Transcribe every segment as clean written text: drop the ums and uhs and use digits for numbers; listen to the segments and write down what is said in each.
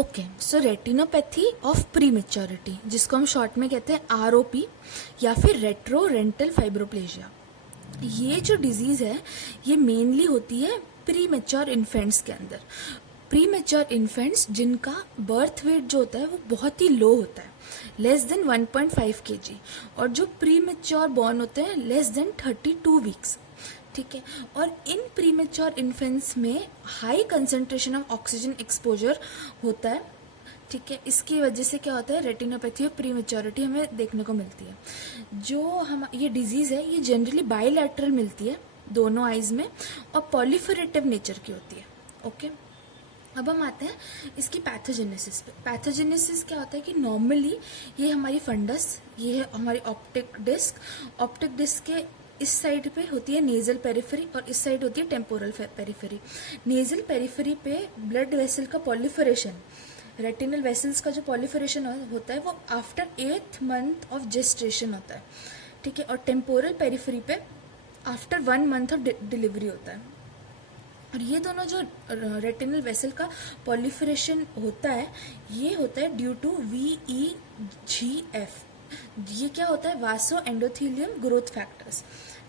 Okay, so retinopathy of pre maturity, जिसको हम short में कहते हैं आरओपी या फिर रेट्रो रेंटल फाइब्रोप्लेजिया। ये जो डिजीज है ये मेनली होती है प्री मेच्योर इन्फेंट्स के अंदर। प्री मेच्योर इन्फेंट्स जिनका बर्थ वेट जो होता है वो बहुत ही लो होता है, लेस देन 1.5 kg, और जो प्री मेच्योर बॉर्न होते हैं लेस देन 32 वीक्स। ठीक है, और इन प्रीमेच्योर इन्फेंट्स में high concentration of oxygen exposure होता है। ठीक है, इसकी वजह से क्या होता है, रेटिनोपैथी ऑफ प्रीमेच्योरिटी हमें देखने को मिलती है। जो हम ये डिजीज है ये जनरली बाइलैटरल मिलती है दोनों आईज में और पॉलीफरेटिव नेचर की होती है। ओके, अब हम आते हैं इसकी पैथोजेनेसिस पे। पैथोजेनेसिस क्या होता है कि नॉर्मली ये हमारी फंडस, ये है हमारी ऑप्टिक डिस्क। ऑप्टिक डिस्क के इस साइड पे होती है नेजल पेरिफेरी और इस साइड होती है टेम्पोरल पेरिफेरी। नेजल पेरिफेरी पे ब्लड वेसल का पॉलीफरेशन, रेटिनल वेसल्स का जो पॉलीफरेशन होता है वो after 8th month of gestation होता है। ठीक है, और टेम्पोरल पेरिफेरी पे आफ्टर 1 month ऑफ डिलीवरी होता है। और ये दोनों जो रेटिनल वेसल का पॉलीफरेशन होता है ये होता है ड्यू टू VEGF। ये क्या होता है, वासो एंडोथीलियम ग्रोथ फैक्टर्स।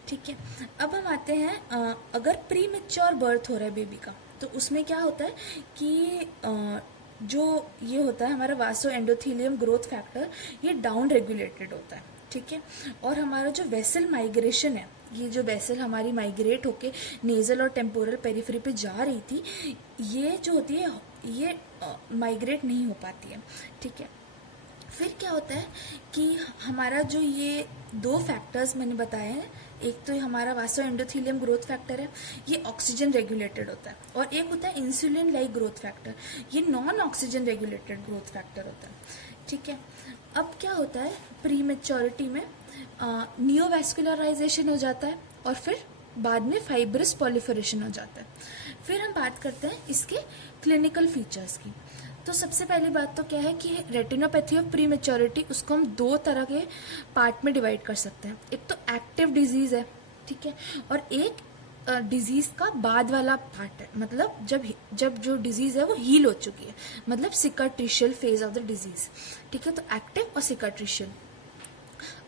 ठीक है, अब हम आते हैं अगर प्री मेच्योर बर्थ हो रहा है बेबी का तो उसमें क्या होता है कि जो ये होता है हमारा वासो एंडोथीलियम ग्रोथ फैक्टर ये डाउन रेगुलेटेड होता है। ठीक है, और हमारा जो वेसल माइग्रेशन है, ये जो वेसल हमारी माइग्रेट होके नेजल और टेम्पोरल पेरिफेरी पे जा रही थी, ये जो होती है ये माइग्रेट नहीं हो पाती है। ठीक है, फिर क्या होता है कि हमारा जो ये 2 फैक्टर्स मैंने बताए हैं, एक तो हमारा वासो एंडोथीलियम ग्रोथ फैक्टर है, ये ऑक्सीजन रेगुलेटेड होता है, और एक होता है इंसुलिन लाइक ग्रोथ फैक्टर, ये non oxygen regulated growth factor होता है। ठीक है, अब क्या होता है प्री मेच्योरिटी में नियोवैस्कुलराइजेशन हो जाता है और फिर बाद में फाइब्रस पॉलीफरेशन हो जाता है। फिर हम बात करते हैं इसके क्लिनिकल फीचर्स की। तो सबसे पहली बात तो क्या है कि रेटिनोपैथी ऑफ प्री मेच्योरिटी उसको हम 2 तरह के पार्ट में डिवाइड कर सकते हैं। एक तो एक्टिव डिजीज है, ठीक है, और एक डिजीज का बाद वाला पार्ट है, मतलब जब जो डिजीज है वो हील हो चुकी है, मतलब सिकाट्रिशियल फेज ऑफ द डिजीज। ठीक है, तो एक्टिव और सिकाट्रिशियल।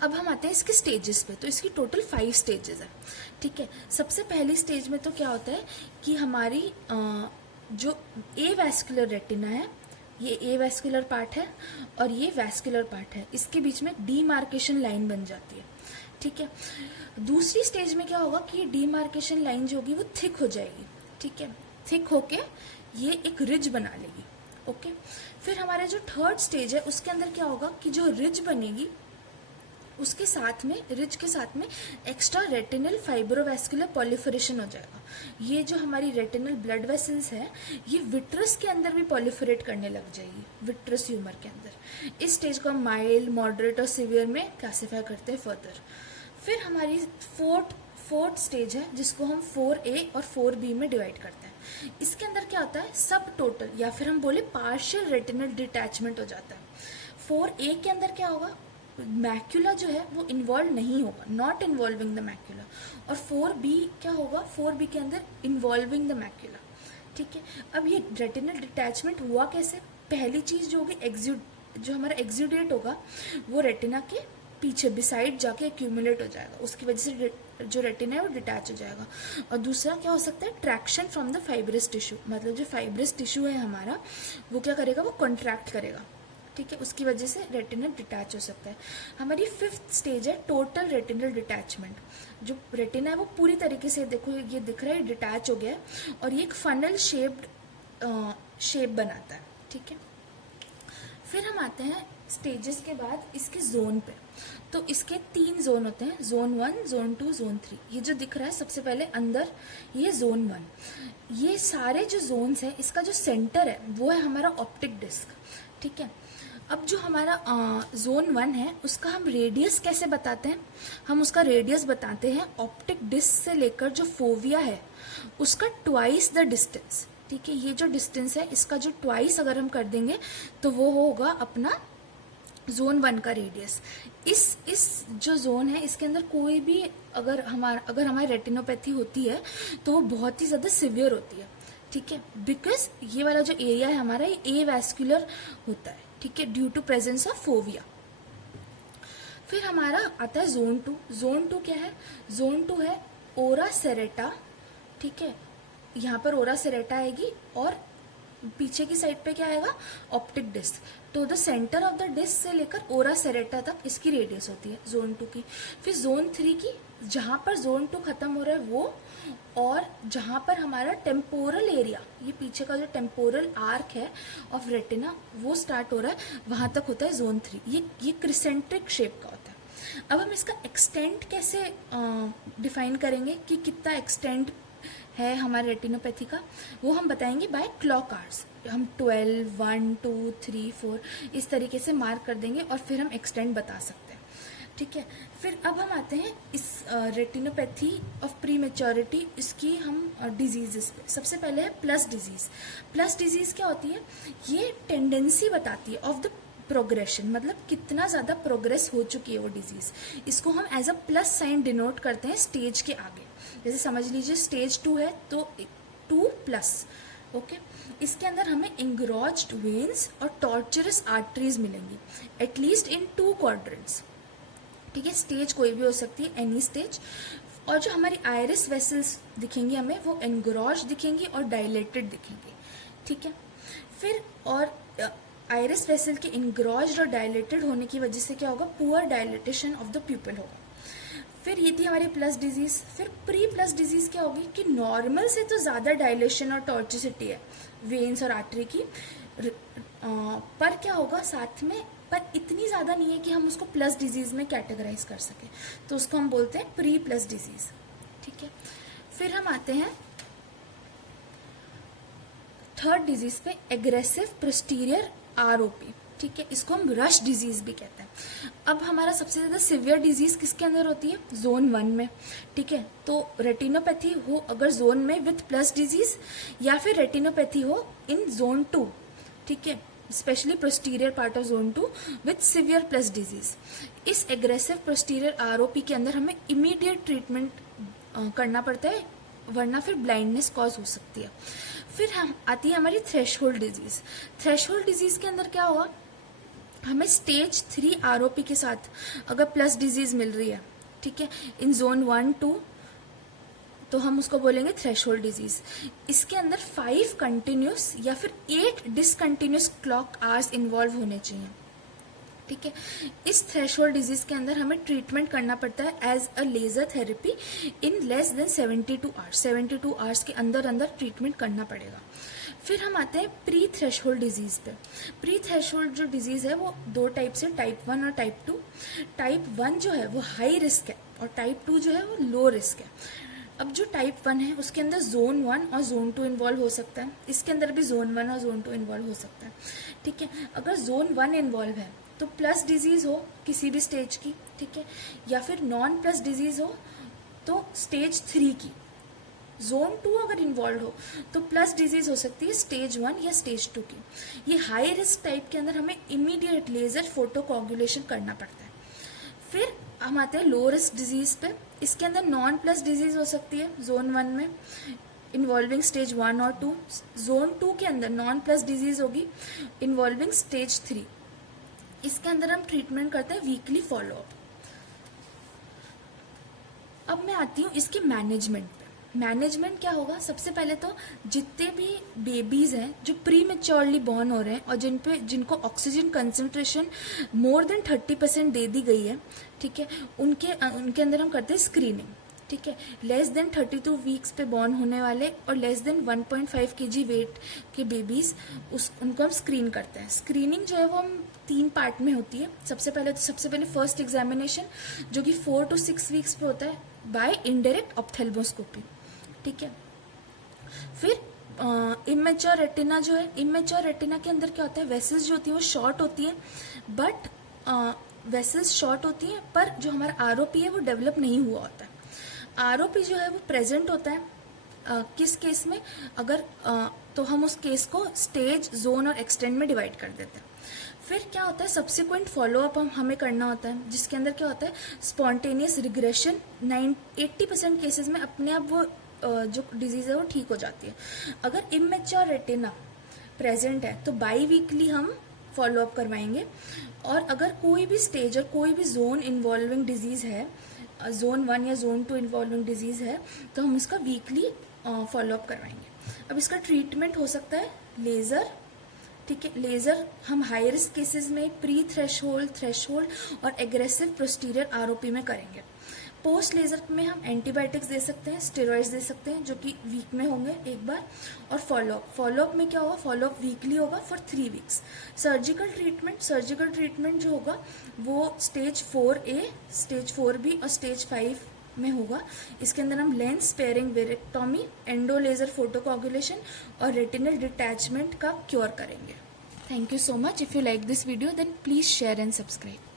अब हम आते हैं इसके स्टेजेस पे। तो इसकी टोटल 5 स्टेजेस है। ठीक है, सबसे पहली स्टेज में तो क्या होता है कि हमारी जो ए वैस्कुलर रेटिना है, ये ए वैस्कुलर पार्ट है और ये वैस्कुलर पार्ट है, इसके बीच में डीमार्केशन लाइन बन जाती है। ठीक है, दूसरी स्टेज में क्या होगा कि डीमार्केशन लाइन जो होगी वो थिक हो जाएगी। ठीक है, थिक होके ये एक रिज बना लेगी। ओके, फिर हमारा जो 3rd स्टेज है उसके अंदर क्या होगा कि जो रिज बनेगी उसके साथ में, रिज के साथ में एक्स्ट्रा रेटिनल फाइब्रोवैस्कुलर पॉलीफरेशन हो जाएगा। ये जो हमारी रेटिनल ब्लड वेसल्स है ये विट्रस के अंदर भी पॉलीफरेट करने लग जाएगी, विट्रस ह्यूमर के अंदर। इस स्टेज को हम माइल्ड, मॉडरेट और सिवियर में क्लासीफाई करते हैं फर्दर। फिर हमारी फोर्थ स्टेज है जिसको हम 4A और 4B में डिवाइड करते हैं। इसके अंदर क्या होता है, सब टोटल या फिर हम बोले पार्शियल रेटिनल डिटैचमेंट हो जाता है। 4A के अंदर क्या होगा, मैक्यूला जो है वो इन्वॉल्व नहीं होगा, नॉट इन्वॉल्विंग द मैक्यूला। और 4B क्या होगा, 4B के अंदर इन्वॉल्विंग द मैक्यूला। ठीक है, अब ये रेटिनल डिटैचमेंट हुआ कैसे, पहली चीज जो होगी जो हमारा एक्सुडेट होगा वो रेटिना के पीछे बिसाइड जाके एक्यूमुलेट हो जाएगा, उसकी वजह से जो रेटिना है वो डिटैच हो जाएगा। और दूसरा क्या हो सकता है, traction from the fibrous tissue, मतलब जो फाइब्रस टिश्यू है हमारा वो क्या करेगा, वो कॉन्ट्रैक्ट करेगा। ठीक है, उसकी वजह से रेटिना डिटैच हो सकता है। हमारी 5th स्टेज है टोटल रेटिनल डिटैचमेंट। जो रेटिना है वो पूरी तरीके से, देखो ये दिख रहा है, डिटैच हो गया है और ये एक फनल शेप बनाता है। ठीक है, फिर हम आते हैं स्टेजेस के बाद इसके जोन पे। तो इसके 3 जोन होते हैं, जोन 1, जोन 2, जोन 3। ये जो दिख रहा है सबसे पहले अंदर, ये जोन 1। ये सारे जो जोन्स हैं इसका जो सेंटर है वो है हमारा ऑप्टिक डिस्क। ठीक है, अब जो हमारा जोन 1 है उसका हम रेडियस कैसे बताते हैं, हम उसका रेडियस बताते हैं ऑप्टिक डिस्क से लेकर जो फोविया है उसका ट्वाइस द डिस्टेंस। ठीक है, ये जो डिस्टेंस है इसका जो ट्वाइस अगर हम कर देंगे तो वो होगा अपना जोन 1 का रेडियस। इस जो जोन है इसके अंदर कोई भी अगर हमारी रेटिनोपैथी होती है तो वो बहुत ही ज़्यादा सिवियर होती है। ठीक है, बिकॉज ये वाला जो एरिया है हमारा ये ए वैस्कुलर होता है, ठीक है, due to presence of fovea. फिर हमारा आता है जोन 2। जोन 2 क्या है? जोन 2 है ओरा सेरेटा, ठीक है, यहाँ पर ओरा सेरेटा आएगी और पीछे की साइड पे क्या आएगा? Optic disc. तो the centre of the disc से लेकर ओरा सेरेटा तक इसकी रेडियस होती है जोन 2 की। फिर जोन 3 की, जहां पर जोन 2 खत्म हो रहा है वो, और जहां पर हमारा टेम्पोरल एरिया, ये पीछे का जो टेम्पोरल आर्क है ऑफ रेटिना वो स्टार्ट हो रहा है, वहां तक होता है जोन 3। ये क्रिसेंट्रिक शेप का होता है। अब हम इसका एक्सटेंट कैसे डिफाइन करेंगे कि कितना एक्सटेंट है हमारे रेटिनोपैथी का, वो हम बताएंगे बाय क्लॉक आवर्स। हम 12, 1, 2, 3, 4 इस तरीके से मार्क कर देंगे और फिर हम एक्सटेंट बता सकते हैं, ठीक है। फिर अब हम आते हैं इस रेटिनोपैथी ऑफ प्री मेच्योरिटी, इसकी हम डिजीजेस पे। सबसे पहले है प्लस डिजीज। प्लस डिजीज क्या होती है? ये टेंडेंसी बताती है ऑफ द प्रोग्रेशन, मतलब कितना ज़्यादा प्रोग्रेस हो चुकी है वो डिजीज। इसको हम as a plus sign denote करते हैं स्टेज के आगे। जैसे समझ लीजिए स्टेज 2 है तो 2+, ओके। इसके अंदर हमें इंग्रॉज्ड वेन्स और टॉर्चरस आर्टरीज मिलेंगी एटलीस्ट इन 2 क्वाड्रेंट्स, ठीक है। स्टेज कोई भी हो सकती है, एनी स्टेज। और जो हमारी आयरिस वेसल्स दिखेंगी हमें, वो एंग्रॉज दिखेंगी और डायलेटेड दिखेंगी, ठीक है। फिर और आयरिस वेसल के इंग्रॉज्ड और डायलेटेड होने की वजह से क्या होगा? पुअर डायलेटेशन ऑफ द प्यूपिल होगा। फिर ये थी हमारी प्लस डिजीज। फिर प्री प्लस डिजीज क्या होगी कि नॉर्मल से तो ज़्यादा डायलेशन और टॉर्चिसिटी है वेन्स और आर्टरी की, पर क्या होगा साथ में, पर इतनी ज़्यादा नहीं है कि हम उसको प्लस डिजीज में कैटेगराइज कर सकें, तो उसको हम बोलते हैं प्री प्लस डिजीज, ठीक है। फिर हम आते हैं थर्ड डिजीज पे, एग्रेसिव पोस्टीरियर आरओपी, ठीक है। इसको हम रश डिजीज भी कहते हैं। अब हमारा सबसे ज्यादा सिवियर डिजीज किसके अंदर होती है? जोन 1 में, ठीक है। तो रेटिनोपैथी हो अगर जोन में विथ प्लस डिजीज, या फिर रेटिनोपैथी हो इन जोन 2, ठीक है, specially posterior part of zone 2 with severe plus disease. इस एग्रेसिव पोस्टीरियर आरओपी के अंदर हमें इमीडिएट ट्रीटमेंट करना पड़ता है, वरना फिर ब्लाइंडनेस कॉज हो सकती है। फिर हम आती है हमारी थ्रेशहोल्ड डिजीज। थ्रेशहोल्ड डिजीज के अंदर क्या होगा? हमें स्टेज 3 आरओपी के साथ अगर प्लस डिजीज मिल रही है, ठीक है, इन जोन 1, 2, तो हम उसको बोलेंगे थ्रेशहोल्ड डिजीज। इसके अंदर 5 कंटिन्यूस या फिर 8 डिसकंटिन्यूस क्लॉक आवर्स इन्वॉल्व होने चाहिए, ठीक है। इस थ्रेशहोल्ड डिजीज के अंदर हमें ट्रीटमेंट करना पड़ता है as a laser therapy in less than 72 hours. 72 hours के अंदर अंदर ट्रीटमेंट करना पड़ेगा। फिर हम आते हैं प्री थ्रेशहोल्ड डिजीज पे। प्री थ्रेशहोल्ड जो डिजीज है वो 2 टाइप से, टाइप 1 और टाइप 2। टाइप 1 जो है वो हाई रिस्क है और टाइप 2 जो है वो लो रिस्क है। अब जो टाइप 1 है उसके अंदर जोन 1 और जोन 2 इन्वॉल्व हो सकता है, इसके अंदर भी जोन 1 और जोन 2 इन्वॉल्व हो सकता है, ठीक है। अगर जोन 1 इन्वॉल्व है तो प्लस डिजीज हो किसी भी स्टेज की, ठीक है, या फिर नॉन प्लस डिजीज हो तो स्टेज 3 की। जोन 2 अगर इन्वॉल्व हो तो प्लस डिजीज हो सकती है स्टेज 1 या स्टेज 2 की। ये हाई रिस्क टाइप के अंदर हमें इमीडिएट लेजर फोटोकोगुलेशन करना पड़ता है। फिर हम आते हैं लो रिस्क डिजीज पे। इसके अंदर नॉन प्लस डिजीज हो सकती है जोन 1 में इन्वॉल्विंग स्टेज 1 और 2। जोन 2 के अंदर नॉन प्लस डिजीज होगी इन्वॉल्विंग स्टेज 3। इसके अंदर हम ट्रीटमेंट करते हैं वीकली फॉलोअप। अब मैं आती हूँ इसके मैनेजमेंट पे। मैनेजमेंट क्या होगा? सबसे पहले तो जितने भी बेबीज हैं जो प्री मेच्योरली बॉर्न हो रहे हैं और जिनको ऑक्सीजन कंसंट्रेशन मोर देन 30% दे दी गई है, ठीक है, उनके अंदर हम करते हैं स्क्रीनिंग, ठीक है। लेस देन 32 वीक्स पे बॉर्न होने वाले और लेस देन 1.5 kg वेट के बेबीज उनको हम स्क्रीन करते हैं। स्क्रीनिंग जो है वो हम 3 पार्ट में होती है। सबसे पहले फर्स्ट एग्जामिनेशन जो कि 4 to 6 वीक्स पे होता है बाय इनडायरेक्ट ऑप्थेल्मोस्कोपी, ठीक है। फिर इमेच्योर रेटिना जो है, इमेच्योर रेटिना के अंदर क्या होता है? वेसल्स जो होती है वो शॉर्ट होती है, बट वेसल्स शॉर्ट होती हैं पर जो हमारा आरओपी है वो डेवलप नहीं हुआ होता है। आरओपी जो है वो प्रेजेंट होता है किस केस में? अगर तो हम उस केस को स्टेज, जोन और एक्सटेंड में डिवाइड कर देते हैं। फिर क्या होता है? सब्सिक्वेंट फॉलोअप हमें करना होता है, जिसके अंदर क्या होता है? स्पॉन्टेनियस रिग्रेशन 80% केसेस में अपने आप वो जो डिजीज़ है वो ठीक हो जाती है। अगर इमेच्योर रेटिना प्रेजेंट है तो बाई वीकली हम फॉलोअप करवाएंगे, और अगर कोई भी स्टेज और कोई भी जोन इन्वॉल्विंग डिजीज़ है, जोन 1 या जोन 2 इन्वॉल्विंग डिजीज़ है, तो हम इसका वीकली फॉलोअप करवाएंगे। अब इसका ट्रीटमेंट हो सकता है लेज़र, ठीक है। लेज़र हम हाई रिस्क केसेस में प्री थ्रेशोल्ड, थ्रेशोल्ड और एग्रेसिव पोस्टीरियर आरओपी में करेंगे। पोस्ट लेज़र में हम एंटीबायोटिक्स दे सकते हैं, स्टेरॉइड्स दे सकते हैं, जो कि वीक में होंगे एक बार। और फॉलोअप में क्या होगा, फॉलोअप वीकली होगा फॉर 3 वीक्स। सर्जिकल ट्रीटमेंट जो होगा वो स्टेज 4A, स्टेज 4B और स्टेज 5 में होगा। इसके अंदर हम lens sparing vitrectomy, endo laser photocoagulation और रेटिनल डिटैचमेंट का क्योर करेंगे। Thank you so much. If you like this video then please share and subscribe.